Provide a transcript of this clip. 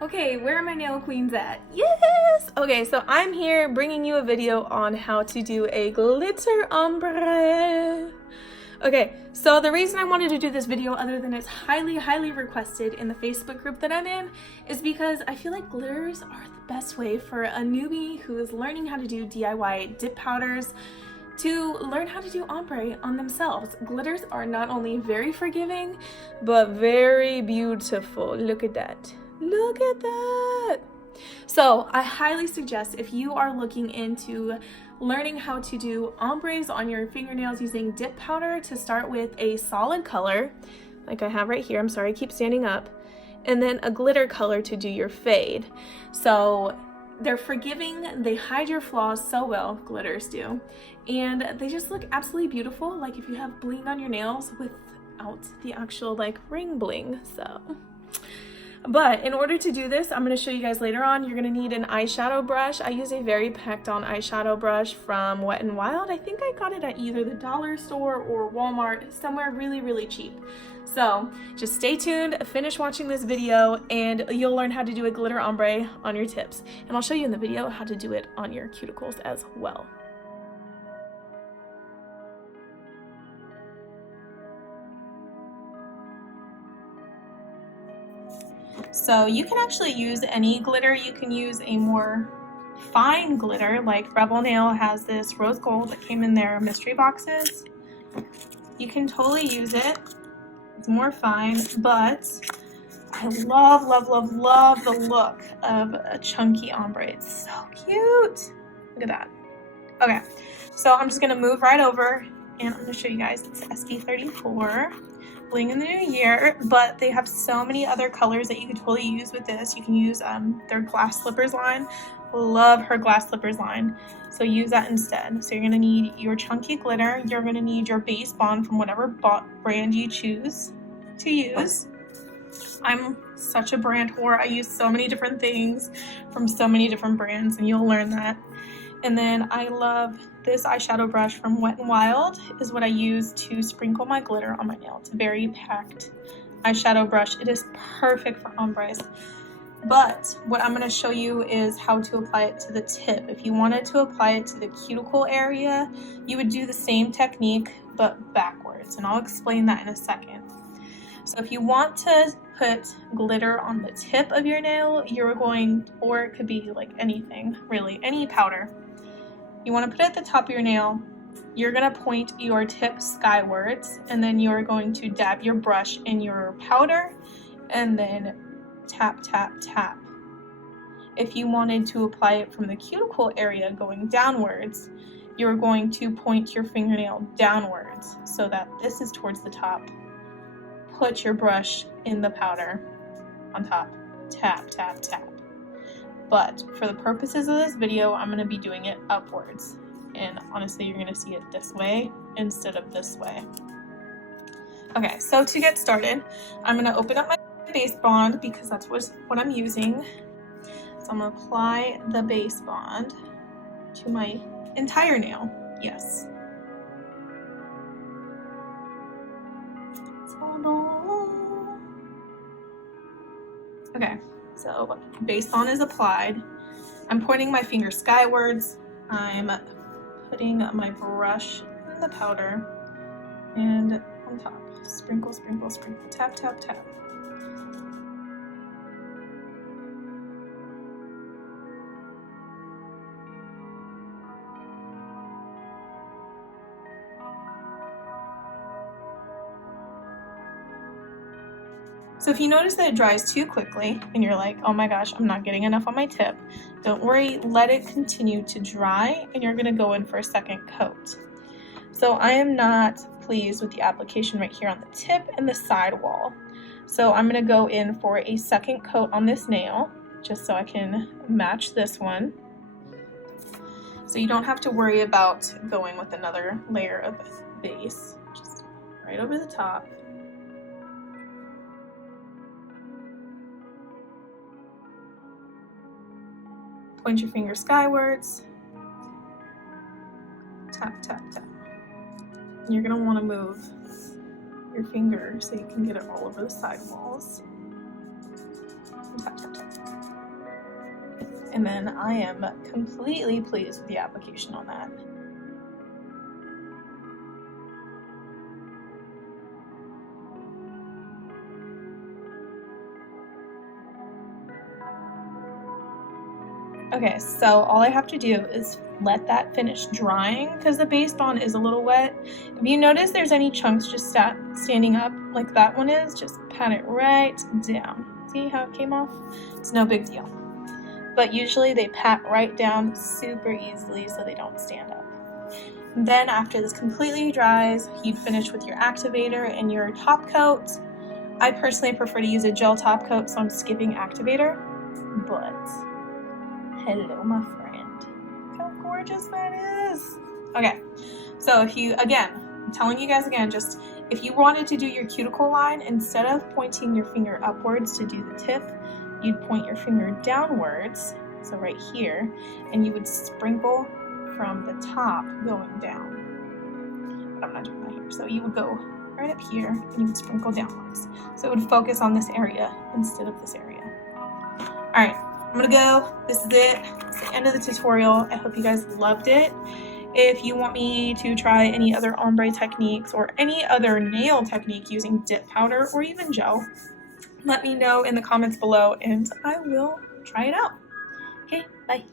Okay, where are my nail queens at? Yes! Okay, so I'm here bringing you a video on how to do a glitter ombre. Okay, so the reason I wanted to do this video, other than it's highly requested in the Facebook group that I'm in, is because I feel like glitters are the best way for a newbie who is learning how to do DIY dip powders to learn how to do ombre on themselves. Glitters are not only very forgiving, but very beautiful. Look at that. Look at that. So I highly suggest, if you are looking into learning how to do ombres on your fingernails using dip powder, to start with a solid color, like I have right here. I'm sorry, I keep standing up. And then a glitter color to do your fade. So they're forgiving, they hide your flaws so well, glitters do, and they just look absolutely beautiful, like if you have bling on your nails without the actual like ring bling. So, but in order to do this, I'm going to show you guys later on, you're going to need an eyeshadow brush. I use a very packed on eyeshadow brush from Wet n Wild. I think I got it at either the dollar store or Walmart, somewhere really cheap. So just stay tuned, finish watching this video, and you'll learn how to do a glitter ombre on your tips. And I'll show you in the video how to do it on your cuticles as well. So you can actually use any glitter. You can use a more fine glitter, like Rebel Nail has this rose gold that came in their mystery boxes. You can totally use it. It's more fine, but I love the look of a chunky ombre. It's so cute. Look at that. Okay, so I'm just gonna move right over and I'm gonna show you guys. It's SB34, bling in the new year, but they have so many other colors that you can totally use with this. You can use their glass slippers line. Love her glass slippers line, so use that instead. So you're gonna need your chunky glitter. You're gonna need your base bond from whatever brand you choose to use. I'm such a brand whore. I use so many different things from so many different brands, and you'll learn that. And then I love this eyeshadow brush from Wet n Wild is what I use to sprinkle my glitter on my nail. It's a very packed eyeshadow brush. It is perfect for ombres. But what I'm going to show you is how to apply it to the tip. If you wanted to apply it to the cuticle area, you would do the same technique but backwards, and I'll explain that in a second. So if you want to put glitter on the tip of your nail, you're going, or it could be like anything, really, any powder. You want to put it at the top of your nail. You're going to point your tip skywards, and then you're going to dab your brush in your powder and then tap. If you wanted to apply it from the cuticle area going downwards, you're going to point your fingernail downwards so that this is towards the top. Put your brush in the powder on top. Tap. But for the purposes of this video, I'm going to be doing it upwards. And honestly, you're going to see it this way instead of this way. Okay, so to get started, I'm going to open up my base bond because that's what I'm using. So I'm going to apply the base bond to my entire nail. Yes. Okay, so base bond is applied. I'm pointing my finger skywards. I'm putting my brush in the powder and on top. Sprinkle, tap. So if you notice that it dries too quickly and you're like, oh my gosh, I'm not getting enough on my tip, don't worry, let it continue to dry and you're gonna go in for a second coat. So I am not pleased with the application right here on the tip and the side wall. So I'm gonna go in for a second coat on this nail, just so I can match this one. So you don't have to worry about going with another layer of base, just right over the top. Point your finger skywards, tap. You're gonna wanna move your finger so you can get it all over the side walls. Tap. and then I am completely pleased with the application on that. Okay, so all I have to do is let that finish drying because the base bond is a little wet. If you notice there's any chunks just standing up like that one is, just pat it right down. See how it came off? It's no big deal. But usually they pat right down super easily so they don't stand up. And then after this completely dries, you'd finish with your activator and your top coat. I personally prefer to use a gel top coat, so I'm skipping activator, but hello, my friend. Look how gorgeous that is. Okay, so if you, again, I'm telling you guys again, just if you wanted to do your cuticle line, instead of pointing your finger upwards to do the tip, you'd point your finger downwards, so right here, and you would sprinkle from the top going down. But I'm not doing that here. So you would go right up here and you would sprinkle downwards. So it would focus on this area instead of this area. All right. I'm gonna go. This is it. It's the end of the tutorial. I hope you guys loved it. If you want me to try any other ombre techniques or any other nail technique using dip powder or even gel, let me know in the comments below and I will try it out. Okay, bye.